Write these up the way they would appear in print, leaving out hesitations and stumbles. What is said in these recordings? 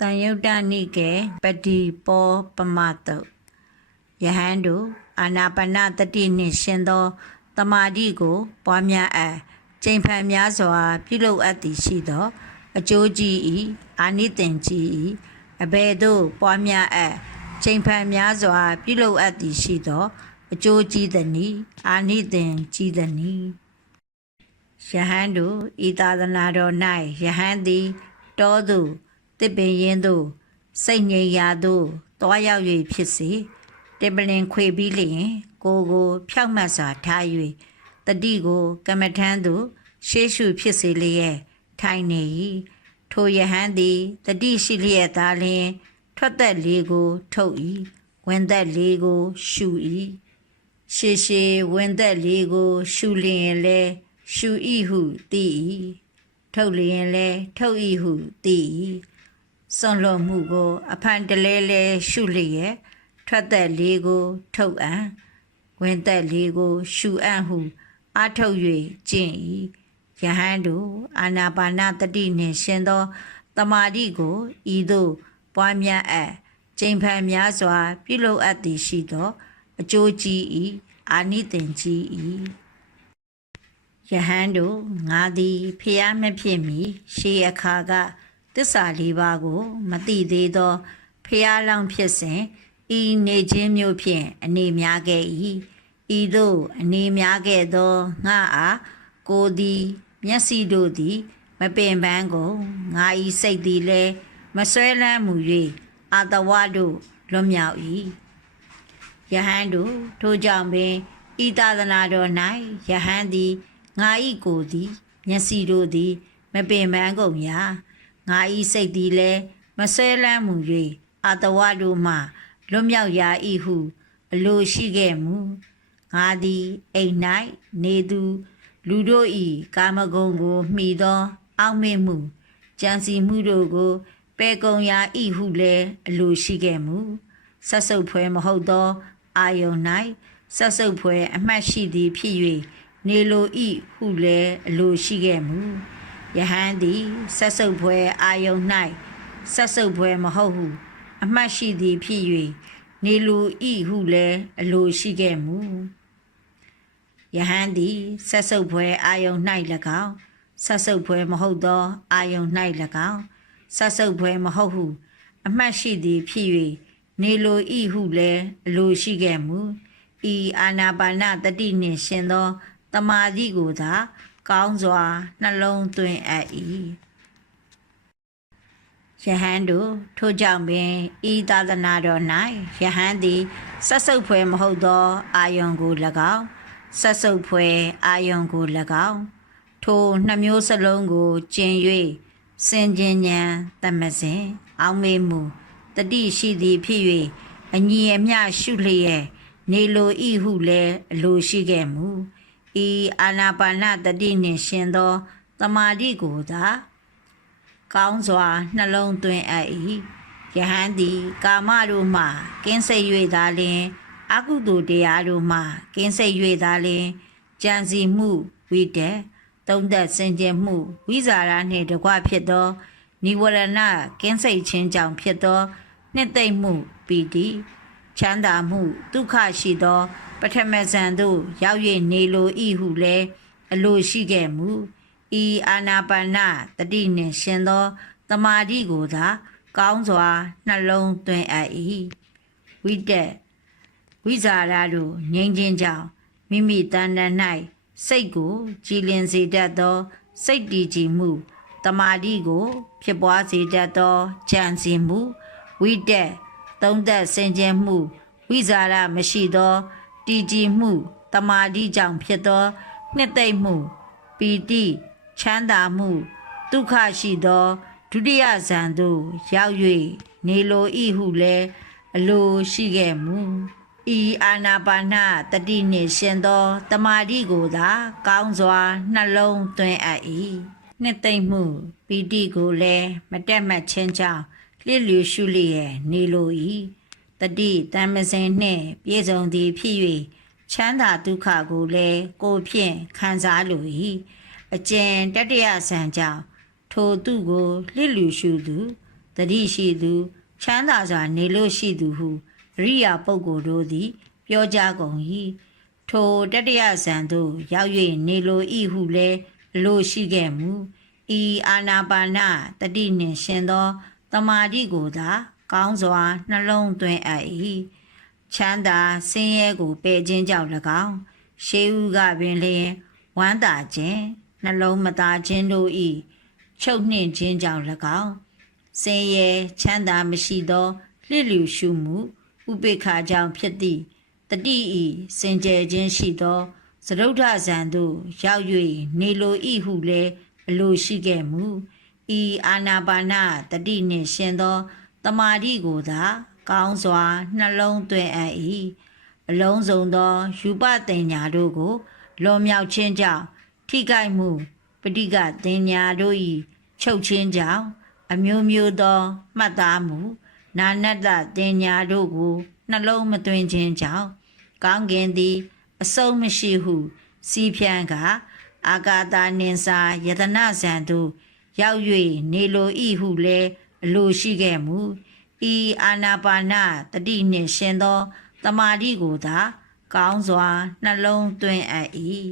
တန်ယုတ်တနိကေပတိပောပမတုယဟန်တို့အာနာပါနတတိနှင့်ရှင်သောတမာတိကိုပွားများအပ်ကျင့်ဖန်များစွာပြုလုပ်အပ်သည်ရှိသောအကျိုးကြီး၏အာနိသင်ကြီး၏အဘယ်သို့ပွားများအပ်ကျင့်ဖန်များစွာပြုလုပ်အပ်သည်ရှိသောအကျိုးကြီးသည်နိအာနိသင်ကြီးသည်နိယဟန်တို့ဤသာသနာတော်၌ယဟန်သည်တောသို့တစ်ပင်ရင်းသို့စိတ်ငြိမ်ရာသို့တွားရောက်၍ဖြစ်စေတေပလင်ခွေပြီးလျင်ကိုဖြောက်မှတ်စွာထား၍တတိကိုကမ္မထမ်းသို့ရှေးရှုဖြစ်စေလျက်ထိုင်နေ၏ထိုယဟန်သည်တတိရှိလျက်သာလျှင်ထွက်သက်လေးကိုထုတ်၏ဝင်သက်လေးကိုရှု၏ရှေဝင်သက်လေးကိုရှုလျင်လဲရှု၏ဟုသိ၏ထုတ်လျင်လဲထုတ်၏ဟုသိ၏စွန့်လွတ်မှုကိုအဖန်တလဲလဲရှုလျက်ထွက်သက်လေးကိုထုတ်အံ့ဝင်သက်လေးကိုရှုအံ့ဟုအားထုတ်၍ကျင့်၏ယဟန်တို့အာနာပါနတတိနှင့်ရှင်သောတမာတိကိုဤသို့ပွားများအပ်ကျင့်ဖန်များစွာပြုလုပ်အပ်သည်ရှိသောအကျိုးကြီး၏အာနိသင်ကြီး၏ယဟန်တို့ငါသည်ဖျားမဖြစ်မီရှေးအခါကသစ္စာလေးပါးကိုမသိသေးသောဖျားလောင်းဖြစ်စဉ်ဤနေခြင်းမျိုးဖြင့်အနေများခဲ့၏ဤသို့အနေများခဲ့သောငါအားကိုသည်မျက်စိတို့သည်မပင်ပန်းကုန်ငါ၏စိတ်သည်လည်းမဆွဲလန်းမှု၍အာတဝတို့လွတ်မြောက်၏ယဟန်တို့ထိုကြောင့်ပင်ဤသာသနာတော်၌ယဟန်သည်ငါ၏ကိုယ်သည်မျက်စိတို့သည်မပင်ပန်းကုန်ရာငါ၏စိတ်သည်လည်းမဆွဲလန်းမှု၍အာတဝတို့မှလွတ်မြောက်ရာ၏ဟုအလိုရှိခဲ့မူငါသည်အိမ်၌နေသူလူတို့၏ကာမဂုဏ်ကိုမှီသောအောက်မေ့မှုကြံစီမှုတို့ကိုပယ်ကုန်ရာ၏ဟုလည်းအလိုရှိခဲ့မူဆက်ဆုပ်ဖွယ်မဟုတ်သောအာယုန်၌ဆက်ဆုပ်ဖွယ်အမှတ်ရှိသည်ဖြစ်၍နေလို၏ဟုလည်းအလိုရှိခဲ့မူယဟန်သည်ဆက်ဆုပ်ဖွယ်အာယုန်၌ဆက်ဆုပ်ဖွယ်မဟုတ်ဟုအမှတ်ရှိသည်ဖြစ်၍နေလို၏ဟုလည်းအလိုရှိခဲ့မူယဟန်သည်ဆက်ဆုပ်ဖွယ်အာယုန်၌၎င်းဆက်ဆုပ်ဖွယ်မဟုတ်သောအာယုန်၌၎င်းဆက်ဆုပ်ဖွယ်မဟုတ်ဟုအမှတ်ရှိသည်ဖြစ်၍နေလို၏ဟုလည်းအလိုရှိခဲ့မူဤအာနာပါနတတိနှင့်ရှင်သောတမာတိကိုသာကောင်းစွာနှလုံးသွင်းအပ်၏ယဟန်တို့ထို့ကြောင့်ပင်ဤသာသနာတော်၌ယဟန်သည်ဆက်ဆုပ်ဖွယ်မဟုတ်သောအာယုန်ကို၎င်းဆက်ဆုပ်ဖွယ်အာယုန်ကို၎င်းထိုနှစ်မျိုးစလုံးကိုကျင့်၍စင်ကြင်ဉာဏ်တမစဉ်အောက်မေ့မှုတတိရှိသည်ဖြစ်၍အညီအမျှရှုလျက်နေလို၏ဟုလည်းအလိုရှိခဲ့မူဤအာနာပါနတတိနှင့်ရှင်သောတမာတိကိုသာကောင်းစွာနှလုံးသွင်းအပ်၏ယဟန်သည်ကာမတို့မှကင်းစိတ်၍သာလျှင်အကုသိုလ်တရားတို့မှကင်းစိတ်၍သာလျှင်ကြံစီမှုဝိတ္တသုံးသက်စင်ကြယ်မှုဝိဇာရနှင့်တကွဖြစ်သောနိဝရဏကင်းစိတ်ခြင်းကြောင့်ဖြစ်သောနှစ်သိမ့်မှုပီတိချမ်းသာမှုဒုက္ခရှိသောပထမဇန်သို့ရောက်၍နေလို၏ဟုလည်းအလိုရှိခဲ့မူဤအာနာပါနတတိနှင့်ရှင်သောတမာတိကိုသာကောင်းစွာနှလုံးသွင်းအပ်၏ဝိတ္တဝိဇာရတို့ငြိမ်းခြင်းကြောင့်မိမိတဏ္ဍာ၌စိတ်ကိုကြည်လင်စေတတ်သောစိတ်တည်ကြည်မှုတမာတိကိုဖြစ်ပွားစေတတ်သောကြံစည်မှုဝိတ္တသုံးသက်စင်ကြယ်မှုဝိဇာရမရှိသောတည်ကြည်မှုတမာတိကြောင့်ဖြစ်သောနှစ်သိမ့်မှုပီတိချမ်းသာမှုဒုက္ခရှိသောဒုတိယဇန်သို့ရောက်၍နေလို၏ဟုလည်းအလိုရှိခဲ့မူဤအာနာပါနတတိနှင့်ရှင်သောတမာတိကိုသာကောင်းစွာနှလုံးသွင်းအပ်၏နှစ်သိမ့်မှုပီတိကိုလည်းမတက်မတ်ခြင်းကြောင့်လျစ်လျူရှုလျက်နေလို၏တတိတမ္မစဉ်နှင့်ပြည့်စုံသည်ဖြစ်၍ချမ်းသာဒုက္ခကိုလည်းကိုယ်ဖြင့်ခံစားလို၏အကျဉ်တတ္တယဆံကြောင့်ထိုသူကိုလျစ်လျူရှုသူ တတိရှိသူချမ်းသာစွာနေလို့ရှိသူဟုအရိယာပုဂ္ဂိုလ်တို့သည်ပြောကြကုန်၏ထိုတတယဇံသို့ရောက်၍နေလိုဤဟုလည်းလိုရှိခဲ့မူဤအာနာပါနတတိနှင့်ရှင်သောတမာတိကိုသာကောင်းစွာနှလုံးသွင်းအပ်၏ချမ်းသာဆင်းရဲကိုပယ်ခြင်းကြောင့်၎င်းရှေးဥကပင်လျင်ဝမ်းသာခြင်းနှလုံးမသာခြင်းတို့၏ချုပ်နှင့်ခြင်းကြောင့်၎င်းဆင်းရဲချမ်းသာမရှိသောလျစ်လျူရှုမှုဥပေက္ခကြောင့်ဖြစ်သည့်တတိဤစင်ကြယ်ခြင်းရှိသောသရုဒ္ဓဇံသို့ရောက်၍နေလိုဤဟုလည်းအလိုရှိခဲ့မူဤအာနာပါနတတိနှင့်ရှင်သောတမာတိကိုသာကောင်းစွာနှလုံးသွင်းအပ်၏အလုံးစုံသောယူပတင်ညာတို့ကိုလွန်မြောက်ခြင်းကြောင့်ထိခိုက်မှုပဋိကတင်ညာတို့၏ချုပ်ခြင်းကြောင့်အမျိုးမျိုးသောမှတ်သားမှုနာနတ္တတင်ညာတို့ကိုနှလုံးမသွင်းခြင်းကြောင့်ကောင်းကင်သည်အဆုံးမရှိဟုစီးဖြန်းကအာဂါတနိစ္စယတနာဇံသို့ရောက်၍နေလိုဤဟုလည်းအလိုရှိခဲ့မူဤအာနာပါနတတိနှင့်ရှင်သောတမာတိကိုသာကောင်းစွာနှလုံးသွင်းအပ်၏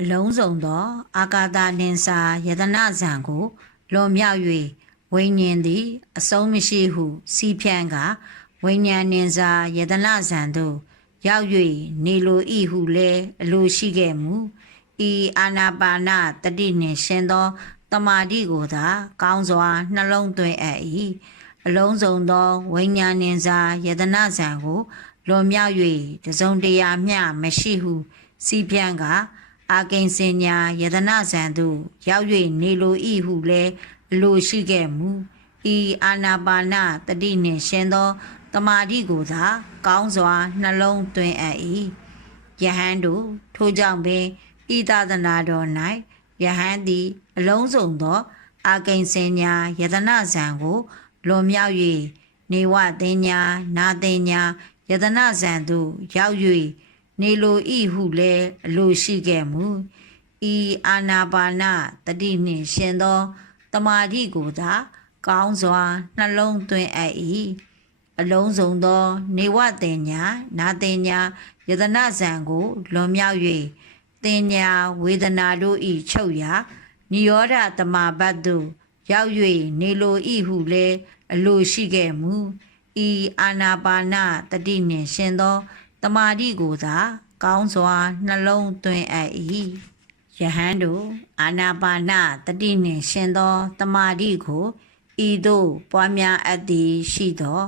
အလုံးစုံသောအာဂါတနိစ္စယတနာဇံကိုလွန်မြောက်၍ဝိညာဉ်သည်အဆုံးမရှိဟုစီးဖြန်းကဝိညာဉ်နှင့်စာယတနာဇံသို့ရောက်၍နေလိုဤဟုလည်းအလိုရှိခဲ့မူဤအာနာပါနတတိနှင့်ရှင်သောတမာတိကိုသာကောင်းစွာနှလုံးသွင်းအပ်၏အလုံးစုံသောဝိညာဉ်နှင့်စာယတနာဇံကိုလွန်မြောက်၍တစုံတရာမျှမရှိဟုစီးဖြန်းကအာကိဉ္စညာယတနာဇံသို့ရောက်၍နေလိုဤဟုလည်းအလိုရှိခဲ့မူဤအာနာပါနတတိနှင့်ရှင်သောတမာတိကိုသာကောင်းစွာနှလုံးသွင်းအပ်၏ယဟန်တို့ထိုကြောင့်ပင်ဤသာသနာတော်၌ယဟန်သည်အလုံးစုံသောအာကိဉ္စညာယတနာဇံကိုလွန်မြောက်၍နေဝတင်ညာနာတင်ညာယတနာဇံသို့ရောက်၍နေလိုဤဟုလည်းအလိုရှိခဲ့မူဤအာနာပါနတတိနှင့်ရှင်သောတမာတိကိုသာကောင်းစွာနှလုံးသွင်းအပ်၏အလုံးစုံသောနေဝတင်ညာနာတင်ညာယတနာဇံကိုလွန်မြောက်၍တင်ညာဝေဒနာတို့၏ချုပ်ရာနိရောဓတမဘတ်သို့ရောက်၍နေလိုဤဟုလည်းအလိုရှိခဲ့မူဤအာနာပါနတတိနှင့်ရှင်သောတမာတိကိုသာကောင်းစွာနှလုံးသွင်းအပ်၏ယဟန်တို့အာနာပါနတတိနှင့်ရှင်သောတမာတိကိုဤသို့ပွားများအပ်သည်ရှိသော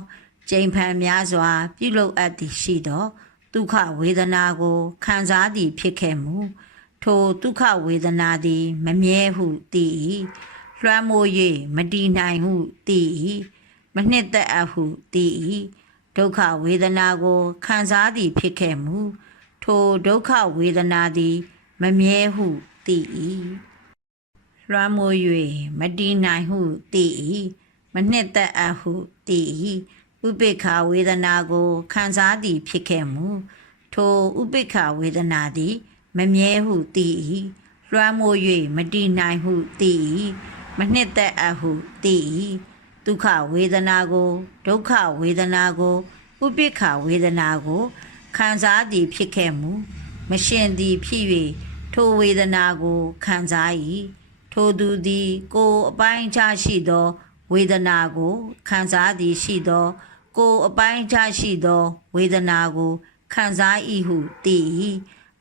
ကျိန်ဖန်များစွာပြုလုပ်အပ်သည်ရှိသောဒုက္ခဝေဒနာကိုခံစားသည်ဖြစ်ခဲ့မူထိုဒုက္ခဝေဒနာသည်မမြဲဟုသိ၏လွှမ်းမိုး၍မတည်နိုင်ဟုသိ၏မနှစ်သက်အပ်ဟုသိ၏ဒုက္ခဝေဒနာကိုခံစားသည်ဖြစ်ခဲ့မူထိုဒုက္ခဝေဒနာသည်မမြဲဟုသိ၏လွှမ်းမိုး၍မတည်နိုင်ဟုသိ၏မနှစ်သက်အပ်ဟုသိ၏ဥပိ္ပခဝေဒနာကိုခံစားသည်ဖြစ်ခဲ့မူထိုဥပိ္ပခဝေဒနာသည်မမြဲဟုသိ၏လွှမ်းမိုး၍မတည်နိုင်ဟုသိ၏မနှစ်သက်အပ်ဟုသိ၏ဒုက္ခဝေဒနာကိုဒုက္ခဝေဒနာကိုဥပိ္ပခဝေဒနာကိုခံစားသည်ဖြစ်ခဲ့မူမရှင်သည်ဖြစ်၍ထိုဝေဒနာကိုခံစား၏ထိုသူသည်ကိုယ်အပိုင်းခြားရှိသောဝေဒနာကိုခံစားသည်ရှိသောကိုယ်အပိုင်းခြားရှိသောဝေဒနာကိုခံစား၏ဟုသိ၏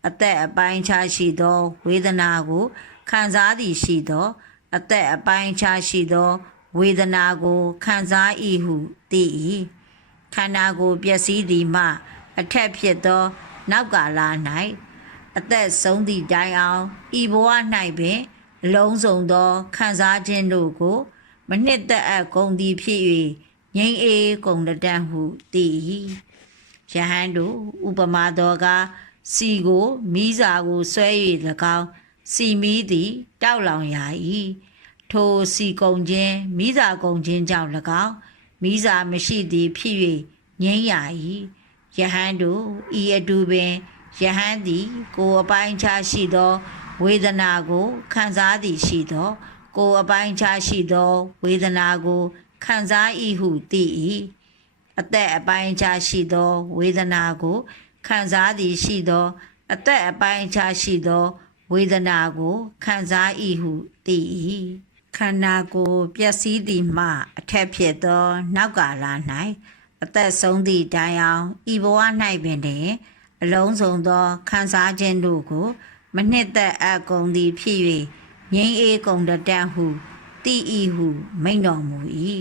အသက်အပိုင်းခြားရှိသောဝေဒနာကိုခံစားသည်ရှိသောအသက်အပိုင်းခြားရှိသောဝေဒနာကိုခံစား၏ဟုသိ၏ခန္ဓာကိုယ်ပျက်စီးသည်မှအထက်ဖြစ်သောနောက်ကာလ၌အသက်ဆုံးသည့်တိုင်အောင်ဤဘဝ၌ပင်အလုံးစုံသောခံစားခြင်းတို့ကိုမနှစ်သက်အပ်ကုန်သည်ဖြစ်၍ငြိမ်းအေးကုန်တတ်ဟုသိ၏ယဟန်တို့ဥပမာတော်ကစီကိုမိစာကိုဆွဲ၍၎င်းစီမီးသည်တောက်လောင်ရာ၏ထိုစီကုန်ခြင်းမိစာကုန်ခြင်းကြောင့်၎င်းမိစာမရှိသည်ဖြစ်၍ငြိမ်းရာ၏ယဟန်တို့ဤအတူပင်ယဟန်သည်ကိုယ်အပိုင်းခြားရှိသောဝေဒနာကိုခံစားသည်ရှိသော ကိုယ်အပိုင်းခြားရှိသောဝေဒနာကိုခံစား၏ဟုသိ၏အသက်အပိုင်းခြားရှိသောဝေဒနာကိုခံစားသည်ရှိသောအသက်အပိုင်းခြားရှိသောဝေဒနာကိုခံစား၏ဟုသိ၏ခန္ဓာကိုယ်ပျက်စီးသည်မှအထက်ဖြစ်သောနောက်ကာလ၌အသက်ဆုံးသည့်တိုင်အောင်ဤဘဝ၌ပင်အလုံးစုံသောခံစားခြင်းတို့ကိုမနှစ်သက်အပ်ကုန်သည်ဖြစ်၍ငြိမ်းအေးကုန်တတ်ဟုသိ၏ဟုမိန့်တော်မူ၏